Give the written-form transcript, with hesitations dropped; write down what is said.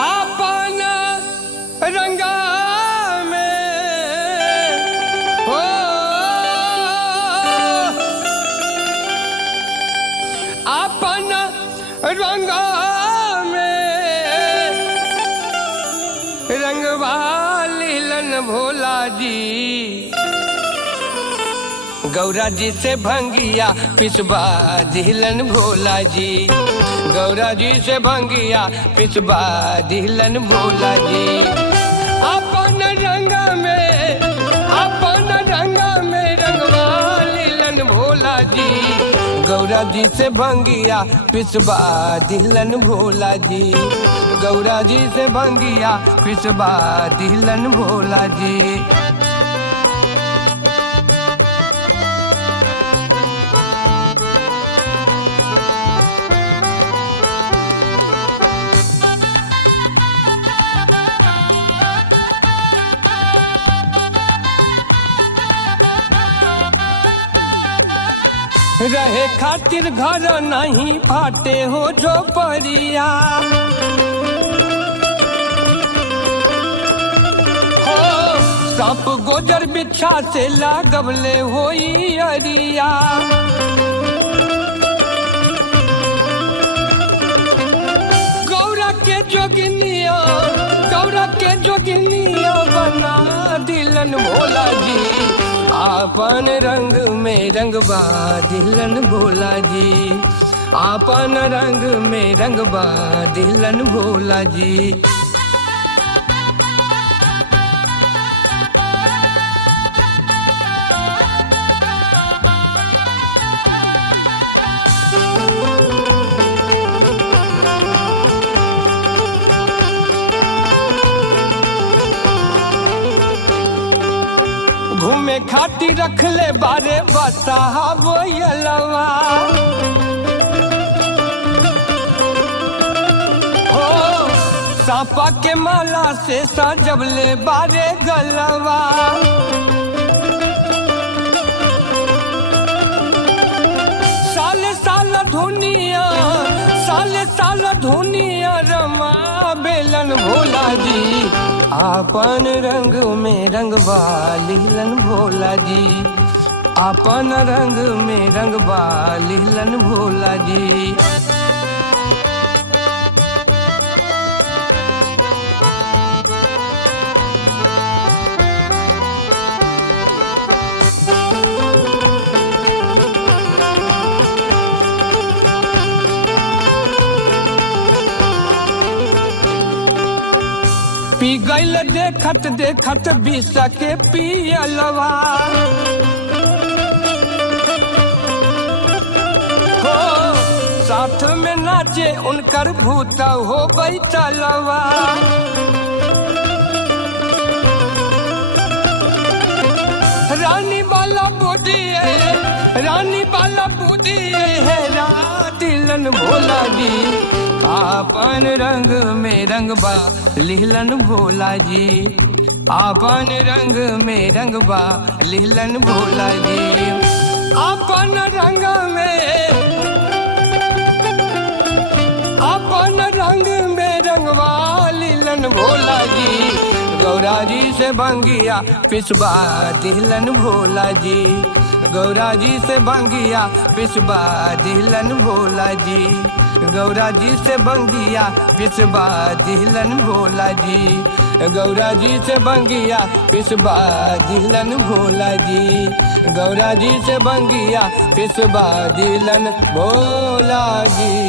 आपन रंगा में हो आपन रंगा में रंगवा लीलन भोला जी। गौरा जी से भंगिया पिसबा दिलन भोला जी। गौरा जी से भंगिया पिसबा दिलन भोला जी। अपन रंग में रंगवा लीलन भोला जी। गौरा जी से भंगिया पिसबा दिलन भोला जी। गौरा जी से भंगिया पिसबा दिलन भोला जी। रहे खातिर घर नहीं फाटे हो जो परिया हो सांप गोजर बिछा से लागबले होई अरिया। गौरा के जोगिनिया बना दिलन भोला जी। आपन रंग में रंगबा दिलन भोला जी। आपन रंग में रंगबा दिलन भोला जी। घूमे खातिर रख ले बारे बतावलवा हो सांपा के माला से सजबले बारे गलवा। साल धुनिया रमा बेलन भोला जी। आपन रंग में रंगवा लीलन भोला जी। आपन रंग में रंगवा लीलन भोला जी। पी गईल देखत देखत विष के पियलवा हो साथ में नाचे उनकर भूत हो बैठलवा। रानी वाला बूढ़ी है दिलन भोला जी। आपन रंग में रंगबा लीलन भोला जी। आपन रंग में रंगबा लीलन भोला जी। आपन रंग में रंगवा लीलन भोला जी। गौरा जी से भंगिया पिसबा दिलन भोला जी। गौरा जी से भंगिया पिसबा दिलन भोला जी। गौरा जी से भंगिया पिसबा दिलन भोला जी। गौरा जी से भंगिया पिसबा दिलन भोला जी। गौरा जी से भंगिया पिसबा दिलन भोला जी।